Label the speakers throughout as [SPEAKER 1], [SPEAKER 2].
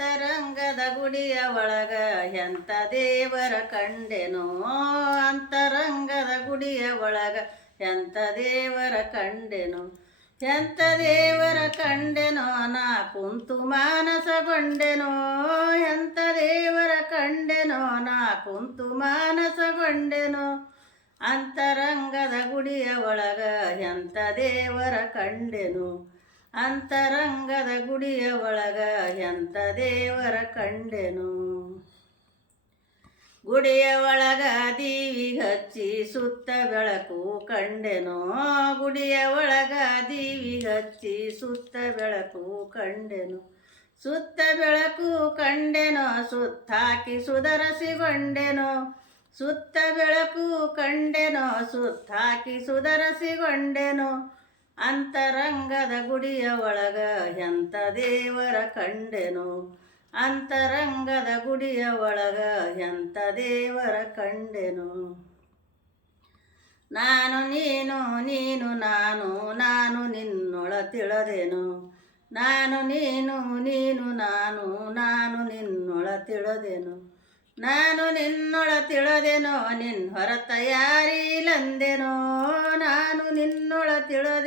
[SPEAKER 1] ಅಂತರಂಗದ ಗುಡಿಯ ಒಳಗ ಎಂತ ದೇವರ ಕಂಡೆನೋ ಅಂತರಂಗದ ಗುಡಿಯ ಒಳಗ ಎಂತ ದೇವರ ಕಂಡೆನೋ? ಎಂತ ದೇವರ ಕಂಡೆನೋ? ನಾ ಕುಂತು ಮಾನಸಗೊಂಡೆನೋ? ಎಂತ ದೇವರ ಕಂಡೆನೋ? ನಾ ಕುಂತು ಮಾನಸಗೊಂಡೆನೋ? ಅಂತರಂಗದ ಗುಡಿಯ ಒಳಗ ಎಂತ ದೇವರ ಕಂಡೆನು? ಅಂತರಂಗದ ಗುಡಿಯ ಒಳಗ ಎಂಥ ದೇವರ ಕಂಡೆನು? ಗುಡಿಯ ಒಳಗ ದೀವಿ ಹಚ್ಚಿ ಸುತ್ತ ಬೆಳಕು ಕಂಡೆನು? ಗುಡಿಯ ಒಳಗ ದೀವಿ ಹಚ್ಚಿ ಸುತ್ತ ಬೆಳಕು ಕಂಡೆನು? ಸುತ್ತ ಬೆಳಕು ಕಂಡೆನೋ? ಸುತ್ತಾಕಿ ಸುಧರಸಿಗೊಂಡೆನೋ ಸುತ್ತ ಬೆಳಕು ಕಂಡೆನೋ? ಸುತ್ತಾಕಿ ಸುಧರಸಿಗೊಂಡೆನೋ ಅಂತರಂಗದ ಗುಡಿಯ ಒಳಗ ಎಂಥ ದೇವರ ಕಂಡೆನು? ಅಂತರಂಗದ ಗುಡಿಯ ಒಳಗ ಎಂಥ ದೇವರ ಕಂಡೆನು? ನಾನು, ನೀನು ನೀನು, ನಾನು ನಾನು ನಿನ್ನೊಳ ತಿಳದೆನು? ನಾನು, ನೀನು ನೀನು, ನಾನು ನಾನು ನಿನ್ನೊಳ ತಿಳದೆನು? ನಾನು ನಿನ್ನೊಳ ತಿಳದೆನೋ? ನಿನ್ನ ಹೊರ ತಯಾರಿಲಂದೆ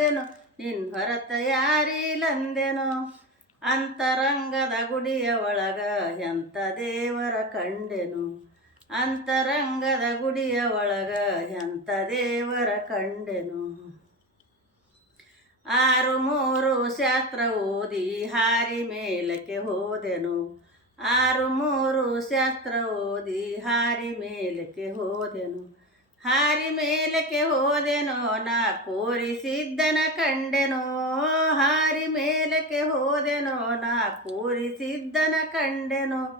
[SPEAKER 1] ತಿಳದೆನೋ ನಿನ್ ಹೊರತ ಯಾರಿಲಂದೆನೋ ಅಂತರಂಗದ ಗುಡಿಯ ಒಳಗ ಎಂಥ ದೇವರ ಕಂಡೆನು? ಅಂತರಂಗದ ಗುಡಿಯ ಒಳಗ ಎಂಥ ದೇವರ ಕಂಡೆನು? ಆರು ಮೂರು ಶಾಸ್ತ್ರ ಓದಿ ಹಾರಿ ಮೇಲಕ್ಕೆ ಹೋದೆನು. ಆರು ಮೂರು ಶಾಸ್ತ್ರ ಓದಿ ಹಾರಿ ಮೇಲಕ್ಕೆ ಹೋದೆನು. ಹಾರಿ ಮೇಲಕ್ಕೆ ಹೋದೆನೋ ನಾ ಕೂರಿಸಿದ್ದನ ಕಂಡೆನೋ, ಹಾರಿ ಮೇಲಕ್ಕೆ ಹೋದೆನೋ, ನಾ ಕೂರಿಸಿದ್ದನ ಕಂಡೆನೋ.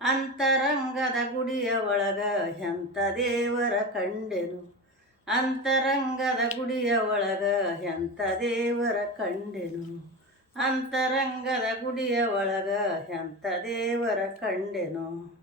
[SPEAKER 1] ಅಂತರಂಗದ ಗುಡಿಯ ಒಳಗ ಎಂಥ ದೇವರ ಕಂಡೆನು? ಅಂತರಂಗದ ಗುಡಿಯ ಒಳಗ ಎಂಥ ದೇವರ ಕಂಡೆನು? ಅಂತರಂಗದ ಗುಡಿಯ ಒಳಗ ಎಂಥ ದೇವರ ಕಂಡೆನು?